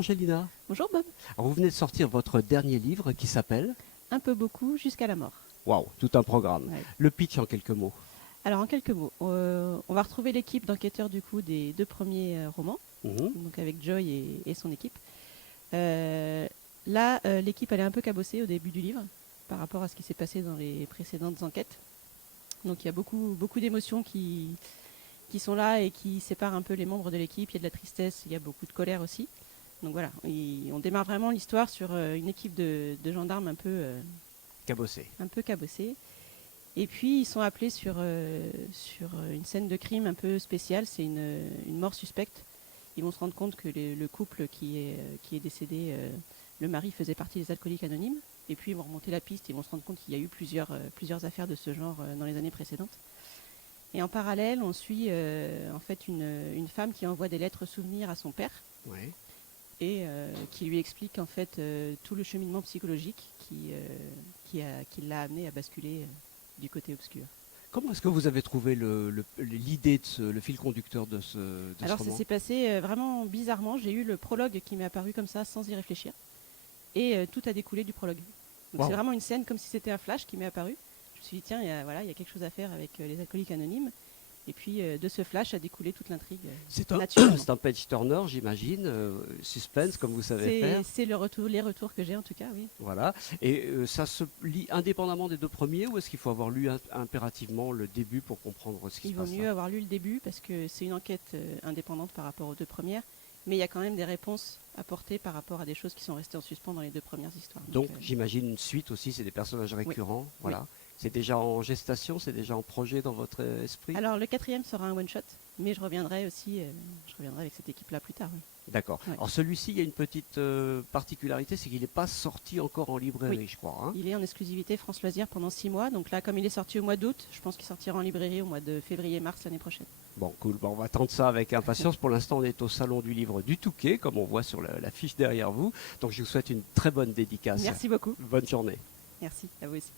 Angelina. Bonjour Bob. Alors, vous venez de sortir votre dernier livre qui s'appelle Un peu beaucoup jusqu'à la mort. Waouh, tout un programme. Ouais. Le pitch en quelques mots. Alors en quelques mots, on va retrouver l'équipe d'enquêteurs du coup des deux premiers romans, donc avec Joy et son équipe. Là, l'équipe elle est un peu cabossée au début du livre par rapport à ce qui s'est passé dans les précédentes enquêtes. Donc il y a beaucoup d'émotions qui sont là et qui séparent un peu les membres de l'équipe. Il y a de la tristesse, il y a beaucoup de colère aussi. Donc voilà, on démarre vraiment l'histoire sur une équipe de gendarmes un peu cabossés. Et puis ils sont appelés sur une scène de crime un peu spéciale, c'est une mort suspecte. Ils vont se rendre compte que le couple qui est décédé, le mari faisait partie des alcooliques anonymes. Et puis ils vont remonter la piste, ils vont se rendre compte qu'il y a eu plusieurs affaires de ce genre dans les années précédentes. Et en parallèle, on suit en fait une femme qui envoie des lettres souvenirs à son père. Ouais. Et qui lui explique en fait tout le cheminement psychologique qui l'a amené à basculer du côté obscur. Comment est-ce que vous avez trouvé l'idée le fil conducteur de ce Alors roman? ça s'est passé vraiment bizarrement. J'ai eu le prologue qui m'est apparu comme ça sans y réfléchir. Et tout a découlé du prologue. Donc c'est vraiment une scène comme si c'était un flash qui m'est apparu. Je me suis dit tiens, il y a quelque chose à faire avec les alcooliques anonymes. Et puis de ce flash a découlé toute l'intrigue. C'est un page turner, j'imagine, suspense comme vous savez faire. C'est les retours que j'ai en tout cas, oui. Voilà. Et ça se lit indépendamment des deux premiers ou est-ce qu'il faut avoir lu impérativement le début pour comprendre ce qui se passe? Il vaut mieux avoir lu le début parce que c'est une enquête indépendante par rapport aux deux premières. Mais il y a quand même des réponses apportées par rapport à des choses qui sont restées en suspens dans les deux premières histoires. Donc j'imagine une suite aussi, c'est des personnages récurrents. Oui. Voilà. Oui. C'est déjà en gestation, c'est déjà en projet dans votre esprit? Alors le 4e sera un one-shot, mais je reviendrai aussi avec cette équipe-là plus tard. Oui. D'accord. Ouais. Alors celui-ci, il y a une petite particularité, c'est qu'il n'est pas sorti encore en librairie, je crois. Hein. Il est en exclusivité France Loisirs pendant 6 mois. Donc là, comme il est sorti au mois d'août, je pense qu'il sortira en librairie au mois de février-mars l'année prochaine. Bon, cool. Bon, on va attendre ça avec impatience. Pour l'instant, on est au Salon du Livre du Touquet, comme on voit sur la fiche derrière vous. Donc je vous souhaite une très bonne dédicace. Merci beaucoup. Bonne journée. Merci, à vous aussi.